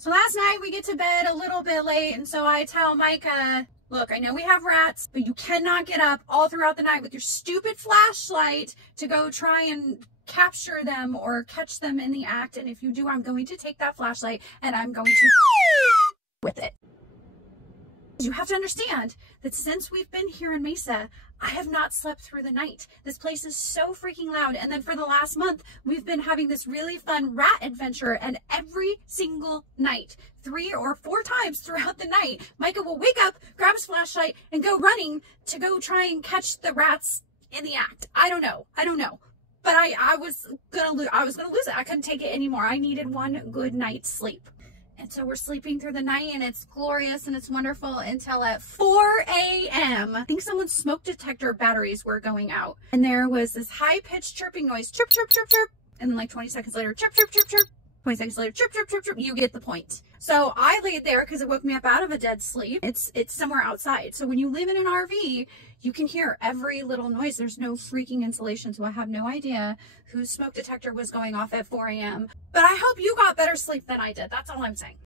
So last night we get to bed a little bit late, and so I tell Micah, look, I know we have rats, but you cannot get up all throughout the night with your stupid flashlight to go try and capture them or catch them in the act. And if you do, I'm going to take that flashlight and I'm going to with it. You have to understand that since we've been here in Mesa, I have not slept through the night. This place is so freaking loud. And then for the last month, we've been having this really fun rat adventure. And every single night, 3 or 4 times throughout the night, Micah will wake up, grab his flashlight, and go running to go try and catch the rats in the act. I don't know. But I was gonna lose it. I couldn't take it anymore. I needed one good night's sleep. And so we're sleeping through the night, and it's glorious and it's wonderful until at 4 a.m. I think someone's smoke detector batteries were going out. And there was this high-pitched chirping noise, chirp, chirp, chirp, chirp. And then like 20 seconds later, chirp, chirp, chirp, chirp. 20 seconds later, chirp, chirp, chirp, chirp. You get the point. So I laid there because it woke me up out of a dead sleep. It's somewhere outside. So when you live in an RV, you can hear every little noise. There's no freaking insulation, so I have no idea whose smoke detector was going off at 4 a.m. But I hope you got better sleep than I did. That's all I'm saying.